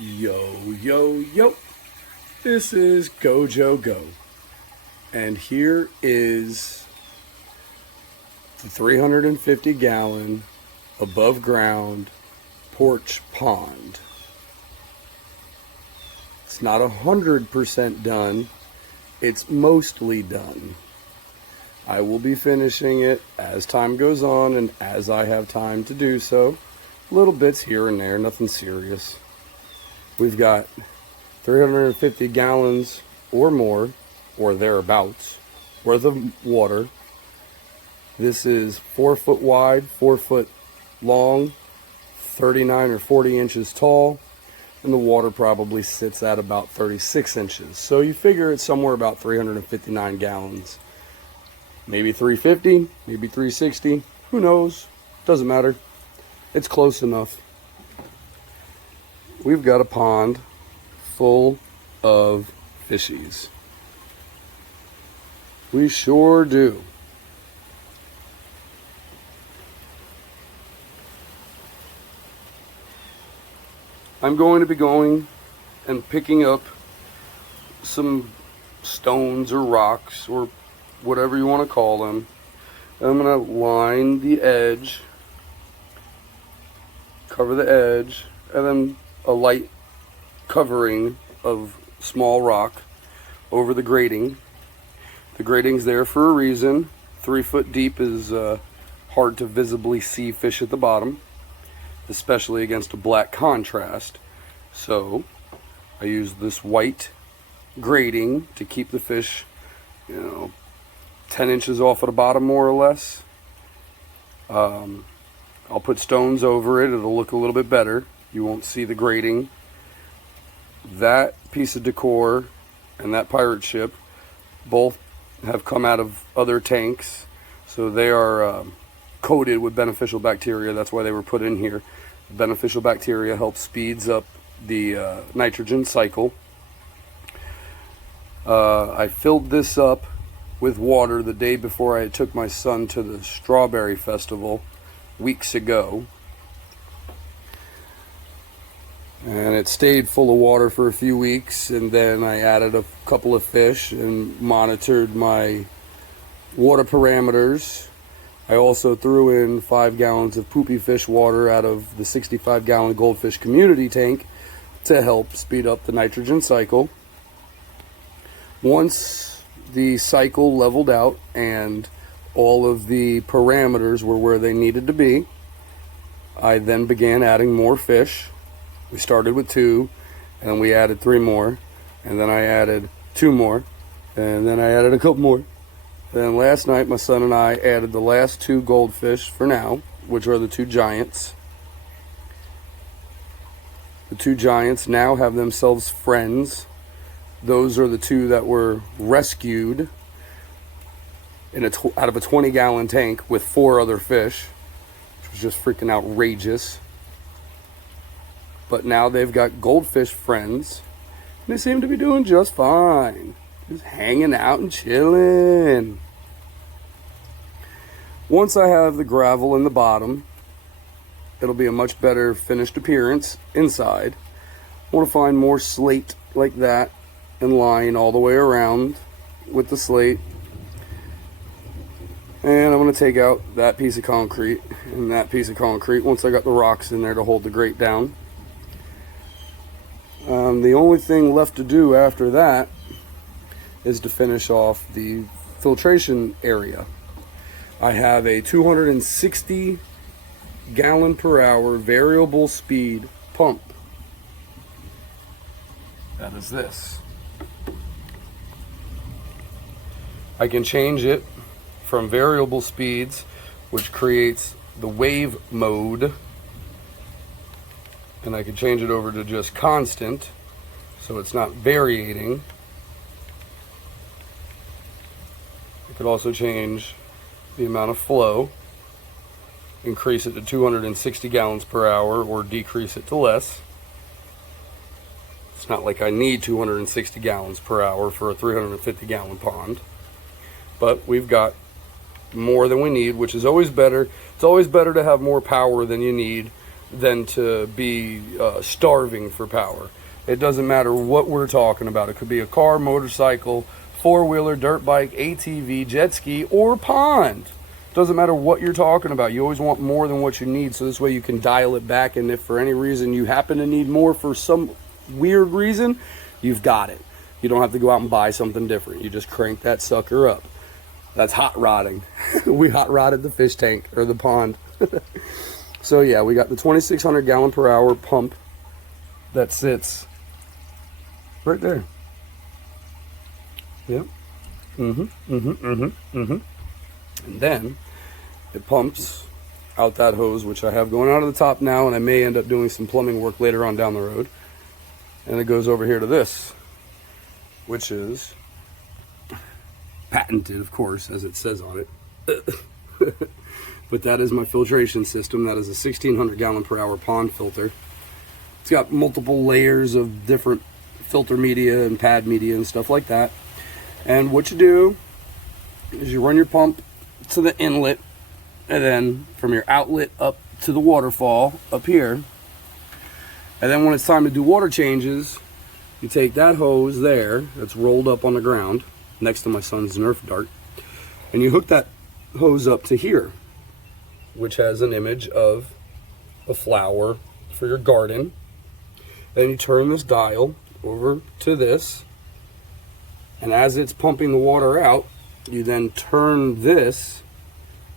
Yo, yo, yo. This is Gojo Go. And here is the 350 gallon above ground porch pond. It's not 100% done. It's mostly done. I will be finishing it as time goes on and as I have time to do so. Little bits here and there, nothing serious. We've got 350 gallons or more, or thereabouts, worth of water. This is 4 foot wide, 4 foot long, 39 or 40 inches tall, and the water probably sits at about 36 inches. So you figure it's somewhere about 359 gallons. Maybe 350, maybe 360, who knows? Doesn't matter. It's close enough. We've got a pond full of fishies. We sure do. I'm going to be going and picking up some stones or rocks or whatever you want to call them. I'm going to line the edge, cover the edge, and then a light covering of small rock over the grating. The grating's there for a reason. 3 foot deep is hard to visibly see fish at the bottom, especially against a black contrast. So I use this white grating to keep the fish, 10 inches off at the bottom more or less. I'll put stones over it. It'll look a little bit better. You won't see the grating. That piece of decor and that pirate ship both have come out of other tanks, so they are coated with beneficial bacteria. That's why they were put in here. Beneficial bacteria help speeds up the nitrogen cycle. I filled this up with water the day before I took my son to the strawberry festival weeks ago. And it stayed full of water for a few weeks, and then I added a couple of fish and monitored my water parameters. I also threw in 5 gallons of poopy fish water out of the 65 gallon goldfish community tank to help speed up the nitrogen cycle. Once the cycle leveled out and all of the parameters were where they needed to be, I then began adding more fish. We started with 2, and we added 3 more, and then I added 2 more, and then I added a couple more. Then last night my son and I added the last 2 goldfish for now, which are the 2 giants. The 2 giants now have themselves friends. Those are the 2 that were rescued out of a 20 gallon tank with 4 other fish, which was just freaking outrageous. But now they've got goldfish friends, and they seem to be doing just fine. Just hanging out and chilling. Once I have the gravel in the bottom, it'll be a much better finished appearance inside. I want to find more slate like that and line all the way around with the slate. And I'm going to take out that piece of concrete and that piece of concrete once I got the rocks in there to hold the grate down. The only thing left to do after that is to finish off the filtration area. I have a 260 gallon per hour variable speed pump. That is this. I can change it from variable speeds, which creates the wave mode, and I can change it over to just constant, so it's not varying. I could also change the amount of flow, increase it to 260 gallons per hour or decrease it to less. It's not like I need 260 gallons per hour for a 350 gallon pond, but we've got more than we need, which is always better. It's always better to have more power than you need than to be starving for power. It doesn't matter what we're talking about. It could be a car, motorcycle, four-wheeler, dirt bike, ATV, jet ski, or pond. Doesn't matter what you're talking about. You always want more than what you need, so this way you can dial it back, and if for any reason you happen to need more for some weird reason, you've got it. You don't have to go out and buy something different. You just crank that sucker up. That's hot rodding. We hot rodded the fish tank, or the pond. So yeah, we got the 2,600 gallon per hour pump that sits right there. Yep. And then it pumps out that hose, which I have going out of the top now, and I may end up doing some plumbing work later on down the road. And it goes over here to this, which is patented, of course, as it says on it. But that is my filtration system. That is a 1,600 gallon per hour pond filter. It's got multiple layers of different filter media and pad media and stuff like that. And what you do is you run your pump to the inlet, and then from your outlet up to the waterfall up here. And then when it's time to do water changes, you take that hose there that's rolled up on the ground next to my son's Nerf dart, and you hook that hose up to here, which has an image of a flower for your garden. Then you turn this dial over to this, and as it's pumping the water out, you then turn this,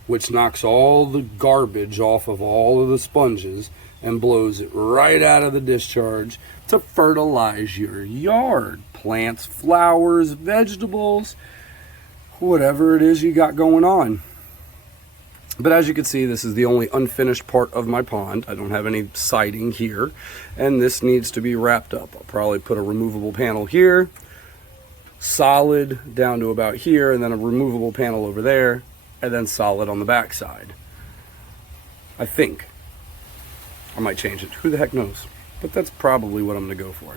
which knocks all the garbage off of all of the sponges and blows it right out of the discharge to fertilize your yard. Plants, flowers, vegetables, whatever it is you got going on. But as you can see, this is the only unfinished part of my pond. I don't have any siding here, and this needs to be wrapped up. I'll probably put a removable panel here, solid down to about here, and then a removable panel over there, and then solid on the back side. I think. I might change it. Who the heck knows? But that's probably what I'm going to go for.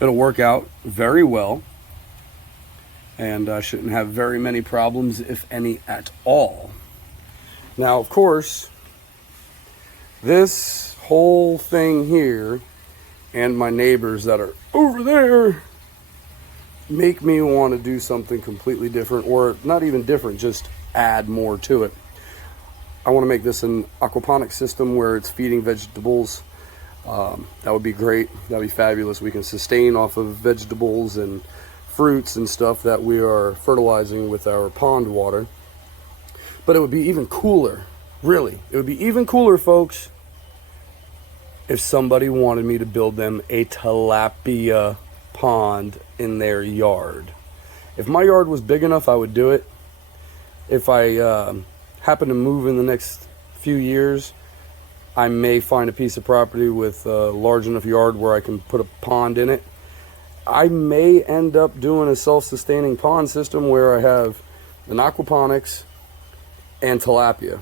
It'll work out very well, and I shouldn't have very many problems, if any at all. Now, of course, this whole thing here and my neighbors that are over there make me want to do something completely different, or not even different, just add more to it. I want to make this an aquaponics system where it's feeding vegetables. That would be great. That would be fabulous. We can sustain off of vegetables and fruits and stuff that we are fertilizing with our pond water. But it would be even cooler, really. It would be even cooler, folks, if somebody wanted me to build them a tilapia pond in their yard. If my yard was big enough, I would do it. If I happen to move in the next few years, I may find a piece of property with a large enough yard where I can put a pond in it. I may end up doing a self-sustaining pond system where I have an aquaponics and tilapia.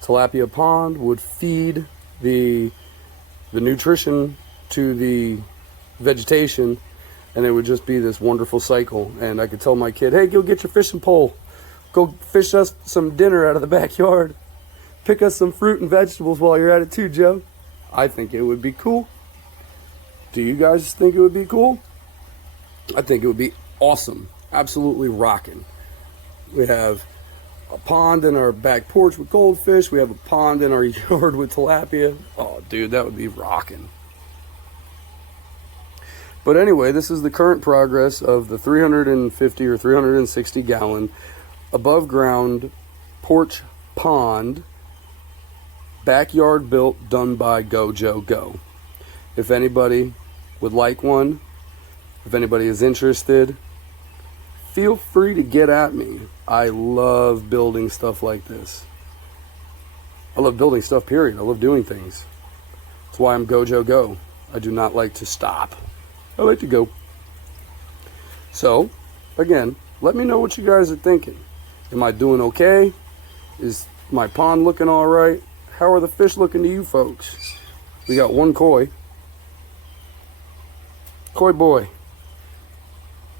Tilapia pond would feed the nutrition to the vegetation, and it would just be this wonderful cycle. And I could tell my kid, hey, go get your fishing pole. Go fish us some dinner out of the backyard. Pick us some fruit and vegetables while you're at it too, Joe. I think it would be cool. Do you guys think it would be cool? I think it would be awesome. Absolutely rocking. We have a pond in our back porch with goldfish. We have a pond in our yard with tilapia. Oh, dude, that would be rocking. But anyway, this is the current progress of the 350 or 360 gallon above ground porch pond, backyard built, done by Go Joe Go. If anybody would like one, if anybody is interested, feel free to get at me. I love building stuff like this. I love building stuff, period. I love doing things. That's why I'm Go Joe Go. I do not like to stop. I like to go. So, again, let me know what you guys are thinking. Am I doing okay? Is my pond looking all right? How are the fish looking to you folks? We got one koi. Koi boy.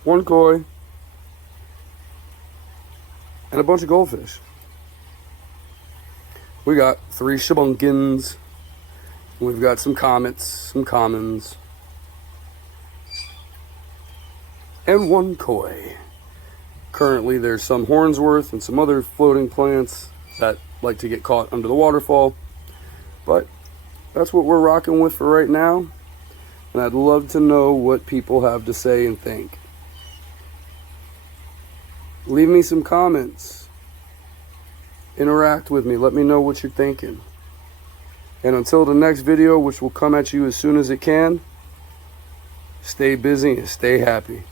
One koi. And a bunch of goldfish. We got 3 shabunkins We've got some comets, some commons, and one koi. Currently there's some Hornsworth and some other floating plants that like to get caught under the waterfall. But that's what we're rocking with for right now. And I'd love to know what people have to say and think. Leave me some comments. Interact with me. Let me know what you're thinking. And until the next video, which will come at you as soon as it can, stay busy and stay happy.